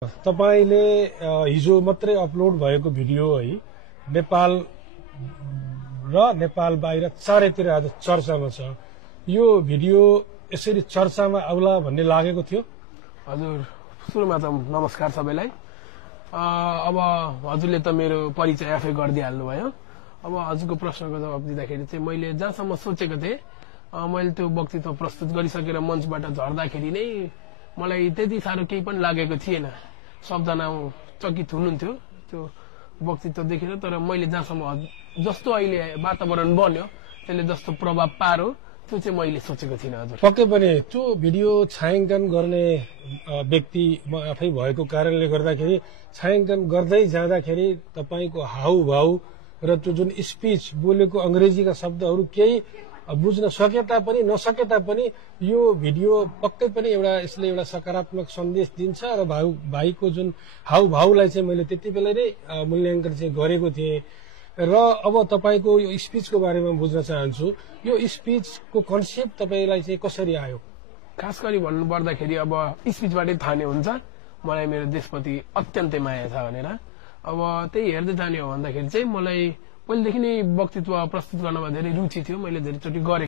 तपाईले हिजो मात्रै अपलोड भएको भिडियो है नेपाल र नेपाल बाहिर चारैतिर आज चर्चामा छ। यो भिडियो यसरी चर्चामा आउला भन्ने लागेको थियो? हजुर, सुरुमा त नमस्कार सबैलाई। अब हजुरले त मेरो परिचय आफै गरिदिइहाल्नु भयो। अब हजुरको प्रश्नको जवाब दिँदाखेरि चाहिँ मैले जहाँसम्म सोचेको थिएँ मैले त्यो वक्तृत्व प्रस्तुत गरिसकेर मञ्चबाट झर्दाखेरि नै मलाई त्यति साह्रो केही पनि लागेको थिएन। सबजना चकित हुनुहुन्थ्यो त्यो वक्तृत्व देखेर, तर मैले जहाँसम्म जस्तो अहिले वातावरण बन्यो त्यसले जस्तो प्रभाव पार्यो त्यो चाहिँ मैले सोचेको थिइनँ। हजुर, पक्कै पनि त्यो भिडियो छायाङ्कन गर्ने व्यक्ति म आफै भएको कारणले गर्दाखेरि छायाङ्कन गर्दै जाँदाखेरि तपाईको हाउभाउ र त्यो जुन स्पिच बोलेको अंग्रेजीका शब्दहरू केही बुझ्न सके तापनि नसके तापनि यो भिडियो पक्कै पनि यसले एउटा सकारात्मक सन्देश दिन्छ र भाइको जुन हाउभाउलाई चाहिँ मैले त्यति बेला नै मूल्याङ्कन चाहिँ गरेको थिएँ। र अब तपाईको यो स्पिचको बारेमा बुझ्न चाहन्छु। यो स्पिचको कन्सेप्ट तपाईलाई चाहिँ कसरी आयो? खास गरी भन्नु पर्दाखेरि अब स्पिचबाटै थाहा नै हुन्छ मलाई मेरो देशप्रति अत्यन्तै माया छ भनेर। अब त्यही हेर्दै जाने हो भन्दाखेरि चाहिँ मलाई पहिलेदेखि नै वक्तृत्व प्रस्तुत गर्नमा धेरै रुचि थियो। मैले धेरैचोटि गरेँ।